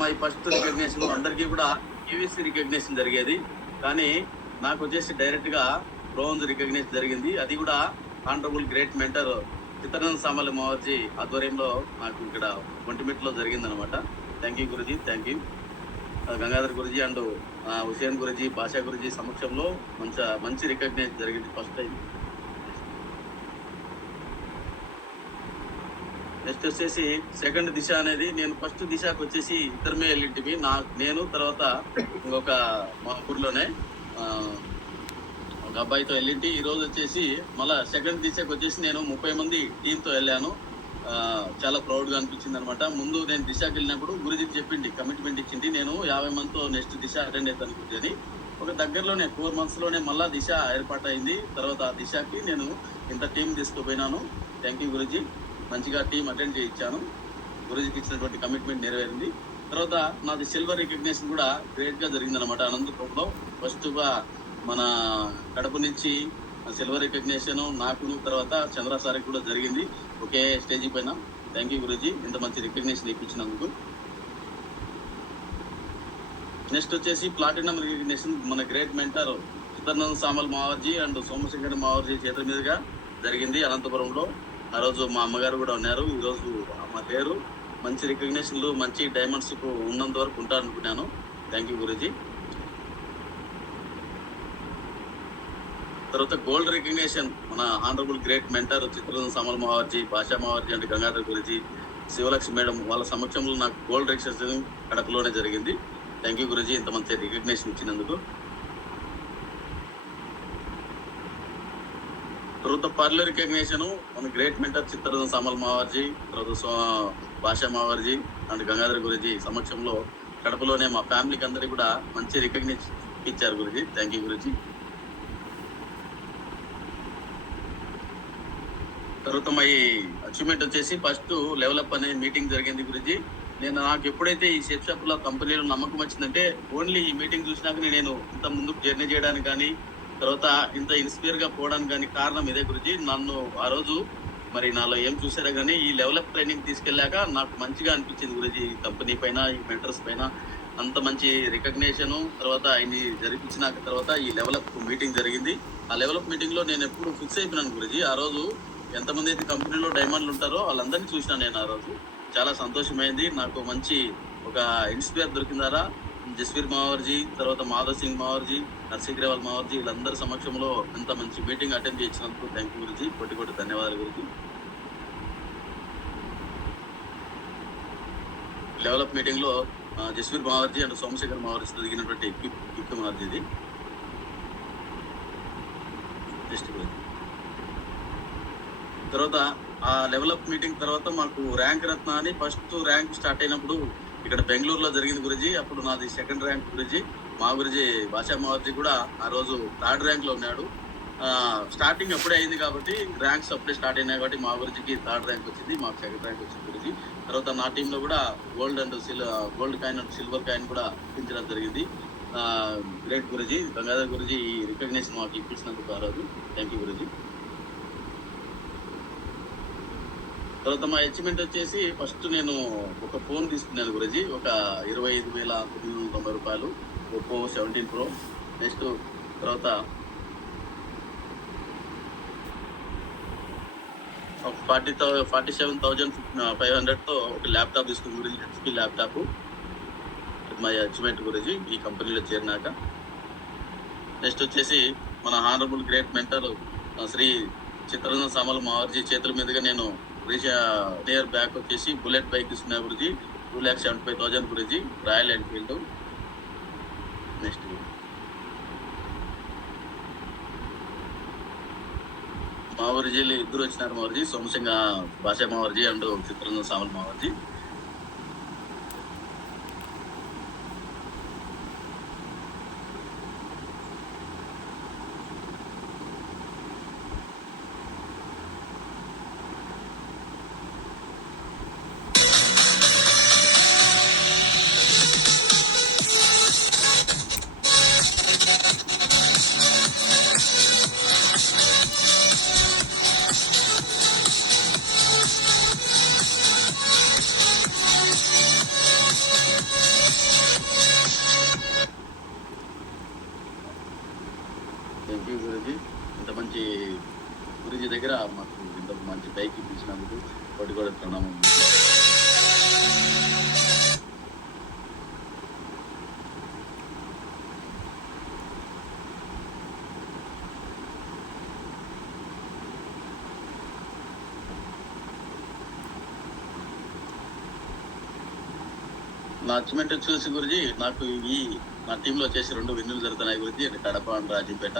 My first recognition అందరికీ కూడా USC recognition జరిగేది. కానీ నాకు వచ్చేసి డైరెక్ట్గా బ్రోంజ్ రికగ్నేషన్ జరిగింది. అది కూడా honourable great mentor Chittananda Samala Maharji ఆధ్వర్యంలో నాకు ఇక్కడ ఒంటిమిట్లో జరిగిందనమాట thank you Guruji. Thank you Gangadhar Guruji and Hussain Guruji Basha Guruji సమక్షంలో మంచి మంచి రికగ్నేషన్ జరిగింది ఫస్ట్ టైం నెక్స్ట్ వచ్చేసి సెకండ్ దిశ అనేది నేను ఫస్ట్ దిశకు వచ్చేసి ఇద్దరమే వెళ్ళింటివి నా నేను తర్వాత ఇంకొక మా ఊర్లోనే ఒక అబ్బాయితో వెళ్ళింటి. ఈ రోజు వచ్చేసి మళ్ళా సెకండ్ దిశకు వచ్చేసి నేను ముప్పై మంది టీంతో వెళ్ళాను. చాలా ప్రౌడ్గా అనిపించింది అనమాట ముందు నేను దిశకు వెళ్ళినప్పుడు గురుజీకి చెప్పింది కమిట్మెంట్ ఇచ్చింది. నేను యాభై మందితో నెక్స్ట్ దిశ అటెండ్ అవుతాను గురుజీ ఒక దగ్గరలోనే ఫోర్ మంత్స్లోనే మళ్ళీ మళ్ళా దిశ ఏర్పాటు అయింది తర్వాత ఆ దిశకి నేను ఇంత టీం తీసుకుపోయినాను. Thank you Guruji. మంచిగా టీం అటెండ్ చేయించాను. గురుజీకి ఇచ్చినటువంటి కమిట్మెంట్ నెరవేరింది. తర్వాత నాది సిల్వర్ రికగ్నేషన్ కూడా గ్రేట్గా జరిగింది అనమాట అనంతపురంలో ఫస్ట్గా మన కడప నుంచి సిల్వర్ రికగ్నేషన్ నాకు తర్వాత చంద్ర సార్కి కూడా జరిగింది. ఒకే స్టేజ్ పైన. Thank you Guruji. ఇంత మంచి రికగ్నేషన్ ఇప్పించినందుకు. నెక్స్ట్ వచ్చేసి ప్లాటినం రికగ్నేషన్ మన great mentor Chittananda Samal Mavarji and Somashekar Mavarji చేతుల మీదుగా జరిగింది అనంతపురంలో. ఆ రోజు మా అమ్మగారు కూడా ఉన్నారు. ఈరోజు అమ్మ మా లేరు మంచి రికగ్నేషన్లు మంచి డైమండ్స్ ఉన్నంత వరకు ఉంటారనుకున్నాను. Thank you Guruji. తర్వాత గోల్డ్ రికగ్నేషన్ మన honourable great mentor Chitram Samal Mahavarji భాషా మహావర్జీ అంటే గంగాధర్ గురుజీ శివలక్ష్మి మేడం వాళ్ళ సమక్షంలో నాకు గోల్డ్ రికగ్నేషన్ కడపలోనే జరిగింది. Thank you Guruji. ఇంత మంచి రికగ్నేషన్ ఇచ్చినందుకు. తర్వాత పర్ల రికగ్నేషన్ మన గ్రేట్ మెంటర్ చిత్తరంజన్ సమల్ మావర్జీ తర్వాత భాషా మావర్జీ అండ్ గంగాధర్ గురుజీ సమక్షంలో కడపలోనే మా ఫ్యామిలీకి అందరికీ కూడా మంచి రికగ్నేషన్ ఇచ్చారు గురుజీ. Thank you Guruji. తర్వాత మా అచీవ్మెంట్ వచ్చేసి ఫస్ట్ లెవలప్ అనే మీటింగ్ జరిగింది గురించి నేను నాకు ఎప్పుడైతే ఈ షేప్ షాప్లో కంపెనీలో నమ్మకం వచ్చిందంటే ఓన్లీ ఈ మీటింగ్ చూసినాక నేను ఇంత ముందుకు జర్నీ చేయడానికి కానీ తర్వాత ఇంత ఇన్స్పైర్గా పోవడానికి కానీ కారణం ఇదే గురించి నన్ను ఆ రోజు మరి నాలో ఏం చూసారా కానీ ఈ లెవెలప్ ట్రైనింగ్ తీసుకెళ్ళాక నాకు మంచిగా అనిపించింది గురించి ఈ కంపెనీ పైన ఈ మెంటర్స్ పైన అంత మంచి రికగ్నేషన్ తర్వాత ఆయన్ని జరిపించినాక తర్వాత ఈ లెవెలప్ మీటింగ్ జరిగింది. ఆ లెవెలప్ మీటింగ్ మీటింగ్లో నేను ఎప్పుడు ఫిక్స్ అయిపోయినాను గురించి ఆ రోజు ఎంతమంది అయితే కంపెనీలో డైమండ్లు ఉంటారో వాళ్ళందరినీ చూసినా నేను ఆ రోజు. చాలా సంతోషమైంది. నాకు మంచి ఒక ఇన్స్పైర్ దొరికిందారా? జస్వీర్ మావర్జీ తర్వాత మాధవ్ సింగ్ మావర్జీ నర్సింగ్రేవాల్ మావర్జీ వీళ్ళందరి సమక్షంలో ఇంత మంచి మీటింగ్ అటెండ్ చేసినందుకు థ్యాంక్ యూ గురించి కొట్టి కొట్టి ధన్యవాదాలు గురించి డెవలప్ మీటింగ్లో జస్వీర్ మావర్జీ అండ్ సోమశేఖర్ మావర్జీ జరిగినటువంటి గిఫ్ట్ గిఫ్ట్ మావర్జీ ఇది జస్ట్ తర్వాత ఆ లెవెలప్ మీటింగ్ తర్వాత మాకు ర్యాంక్ రత్న అని ఫస్ట్ ర్యాంక్ స్టార్ట్ అయినప్పుడు ఇక్కడ బెంగళూరులో జరిగింది గురించి అప్పుడు నాది సెకండ్ ర్యాంక్ గురించి మా గురించి భాషా మహర్జీ కూడా ఆ రోజు థర్డ్ ర్యాంక్లో ఉన్నాడు. స్టార్టింగ్ అప్పుడే అయింది కాబట్టి ర్యాంక్స్ అప్పుడే స్టార్ట్ అయినాయి కాబట్టి మా గురించికి థర్డ్ ర్యాంక్ వచ్చింది మాకు సెకండ్ ర్యాంక్ వచ్చింది గురించి తర్వాత నా టీంలో కూడా gold and silk gold coin and silver coin కూడా ఇప్పించడం జరిగింది. గ్రేట్ గురుజీ గంగాధర్ గురుజీ ఈ రికగ్నేషన్ మాకు ఇప్పించినందుకు ఆ రోజు. Thank you Guruji. తర్వాత మా అచీవ్మెంట్ వచ్చేసి ఫస్ట్ నేను ఒక ఫోన్ తీసుకున్నాను గురజీ ఒక ఇరవై ఐదు వేల తొమ్మిది వందల తొంభై రూపాయలు. Oppo seventeen pro. నెక్స్ట్ తర్వాత forty thou forty seven thousand five హండ్రెడ్తో ఒక ల్యాప్టాప్ తీసుకున్న గురించి హెచ్పి ల్యాప్టాప్. మై అచీవ్మెంట్ గురించి ఈ కంపెనీలో చేరినాక. నెక్స్ట్ వచ్చేసి మన honourable great mentor Shri Chittaranjan Samala Maharji చేతుల మీదుగా నేను నియర్ బ్యాక్ వచ్చేసి బుల్లెట్ బైక్ తీసుకున్న గురించి two lakh seventy five thousand గురించి రాయల్ ఎన్ఫీల్డ్. నెక్స్ట్ మావర్జీలు ఇద్దరు వచ్చినారు మావర్జీ సోమసింగ భాషా మావర్జీ అండ్ చిత్రంజన్ సామల్ మావర్జీ. ఇంత మంచి గురించి దగ్గర మాకు ఇంత మంచి బైక్ ఇప్పించినందుకు ఒకటి కూడా ప్రణామం. నా అచీవ్మెంట్ చూసి గురించి నాకు ఈ నా టీంలో వచ్చేసి రెండు విన్నులు జరుగుతున్నాయి గురించి కడప అండ్ రాజంపేట.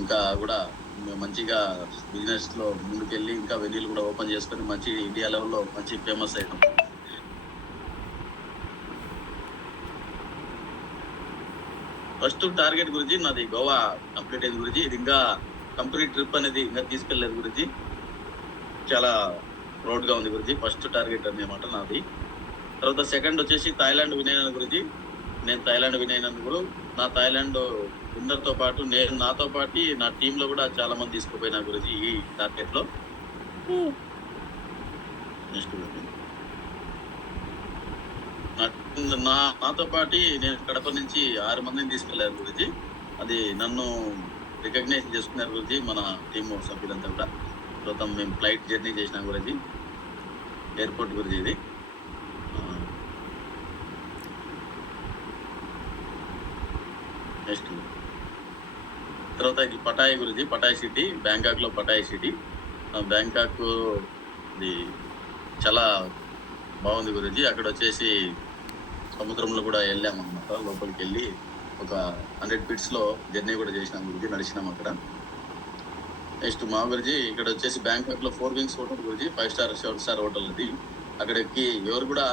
ఇంకా కూడా మంచిగా బిజినెస్లో ముందుకెళ్ళి ఇంకా వెన్నీలు కూడా ఓపెన్ చేసుకొని మంచి ఇండియా లెవెల్లో మంచి ఫేమస్ అయినాం. ఫస్ట్ టార్గెట్ గురించి నాది గోవా కంప్లీట్ అయింది గురించి. ఇది ఇంకా కంప్లీట్ ట్రిప్ అనేది ఇంకా తీసుకెళ్ళేదు గురించి. చాలా ప్రౌడ్గా ఉంది గురించి. ఫస్ట్ టార్గెట్ అన్నమాట నాది. తర్వాత సెకండ్ వచ్చేసి థాయిలాండ్ వినయన గురించి. నేను థాయిలాండ్ వినయనందుకు నా థాయిలాండ్ విన్నర్తో పాటు నేను నాతో పాటు నా టీమ్లో కూడా చాలా మంది తీసుకుపోయినా గురించి ఈ టార్గెట్లో నెక్స్ట్ నా నాతో పాటు నేను కడప నుంచి ఆరు మందిని తీసుకెళ్ళారు గురించి అది నన్ను రికగ్నైజ్ చేసుకున్నారు గురించి మన టీమ్ సభ్యులంతా కూడా. తర్వాత మేము ఫ్లైట్ జర్నీ చేసినాం గురించి ఎయిర్పోర్ట్ గురించి ఇది. నెక్స్ట్ తర్వాత ఇది పటాయి గురించి పటాయి సిటీ బ్యాంకాక్లో పటాయి సిటీ. బ్యాంకాక్ ఇది చాలా బాగుంది గురించి అక్కడ వచ్చేసి సముద్రంలో కూడా వెళ్ళాం అనమాట లోపలికి వెళ్ళి ఒక హండ్రెడ్ ఫీట్స్లో జర్నీ కూడా చేసినాం గురించి నడిచినాం అక్కడ. నెక్స్ట్ మా గురించి ఇక్కడ వచ్చేసి బ్యాంకాక్లో ఫోర్ వింగ్స్ హోటల్ గురించి five star seven star hotel అది. అక్కడికి ఎవరు కూడా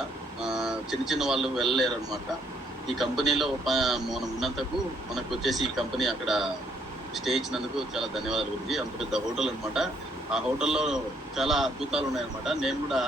చిన్న చిన్న వాళ్ళు వెళ్ళలేరు అనమాట ఈ కంపెనీలో మనం ఉన్నంతకు మనకు వచ్చేసి ఈ కంపెనీ అక్కడ స్టే ఇచ్చినందుకు చాలా ధన్యవాదాలు గురించి అంత పెద్ద హోటల్ అన్నమాట. ఆ హోటల్లో చాలా అద్భుతాలు ఉన్నాయన్నమాట. నేను కూడా